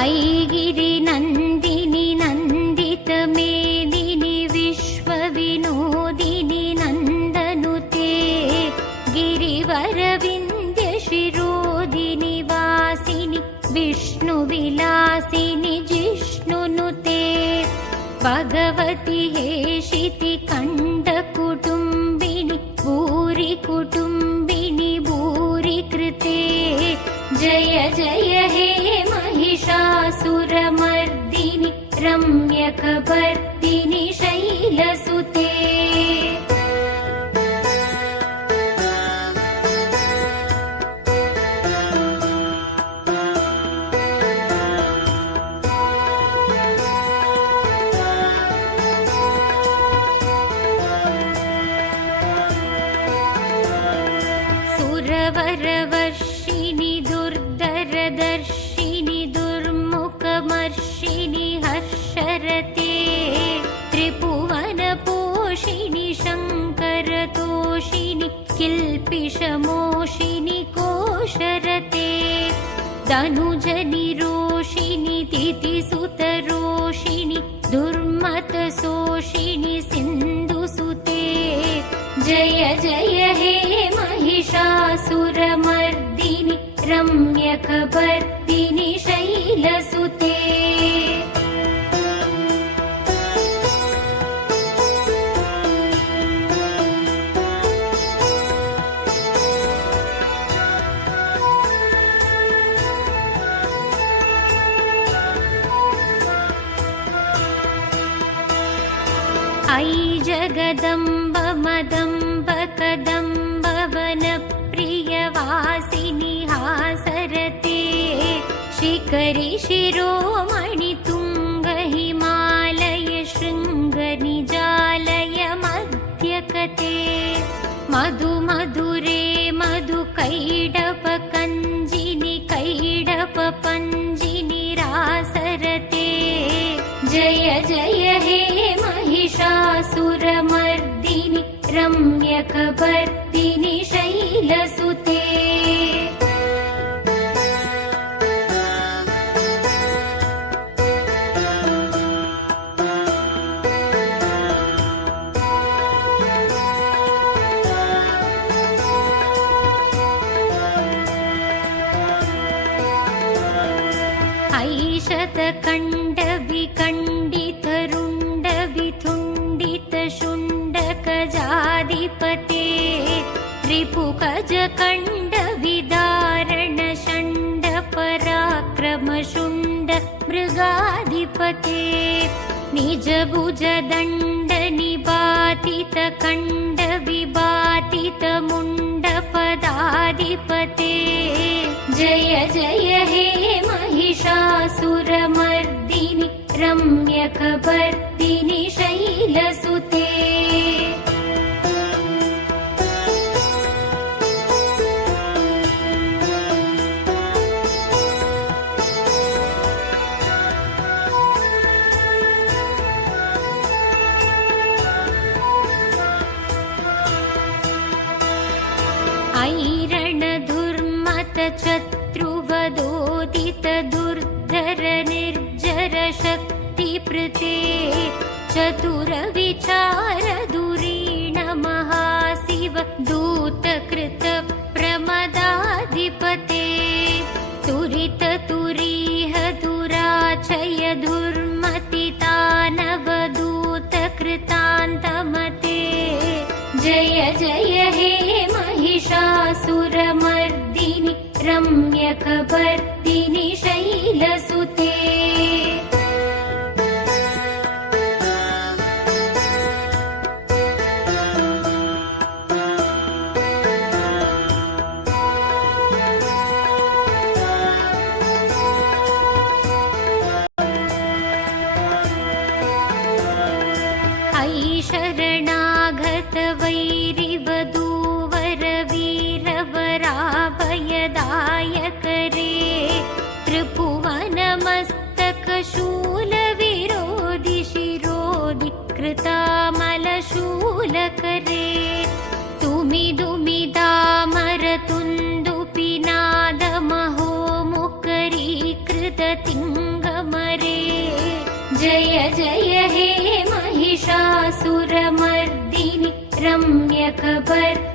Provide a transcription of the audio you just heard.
ऐगिरि नन्दिनि नन्दित मेदिनि विश्वविनोदिनि नन्दनुते गिरिवरविन्द्य शिरोदिनि वासिनि विष्णुविलासिनि जिष्णुनुते भगवति हेशिति कण्डकुटुम्बिनि भूरि कुटुम्बिनि भूरि कृते जय जय हे महिषासुरमर्दिनि रम्यकपर्दिनि शैलसुते सुरवरवर्षिणि दुर्धरदर्शिनि दुर्मुखमर्षिणि हर्षरते त्रिभुवनपोषिणि शङ्करतोषिणि किल्पिषमोषिणि कोशरते तनुजनिरोषिणि तिथिसुतरोषिणि दुर्मतशोषिणि सिन्धुसुते जय जय हे महिषासुरमर्दिनि रम्यकपर्दिनि शैलसुते ऐ जगदम्ब मदम्ब कदम्ब वनप्रियवासिनि हासरते शिखरि शिरोमणि तुङ्ग हिमालय शृङ्गनिजालय मध्यकते मधु मधुरे मधु कैडप कञ्जिनि कैडप पञ्जिनि रासरते जय जय हे महिषासुरमर्दिनि रम्यकपर्दिनि शैलसुते ऐशतकण्डविकण्डितरुण्डविथुण्डितशुण्डकजाधिपते रिपुकजकण्डविदारणशण्डपराक्रमशुण्ड मृगाधिपते निजभुजदण्डनिपातितकण्डविबातितमुण्डपदाधिपते जय जय हे महिषासुरमर्दिनि रम्यकपर्दिनि शैलसुते ऐरणधुर्मतचत्रुवदोदित दुर्धर निर्जर शक्तिप्रते चतुरविचार दुरीण महाशिव दूतकृत प्रमदाधिपते तुरित तुरीह दुराचय दुर्मतितानवदूतकृतान्तमते जय जय हे महिषासुरमर्दिनि रम्यकपर्दिनि शैलसुते ऐ शरणागत वैरिवधूवर वीरवराभयदायकरे त्रिभुवनमस्तकशूलविरोधि शिरोधि कृतामलशूलकरे तुमिदुमिदामरतुन्दुपिनादमहो मुकरीकृततिङ् जय जय हे महिषासुरमर्दिनि रम्यकपर्दिनि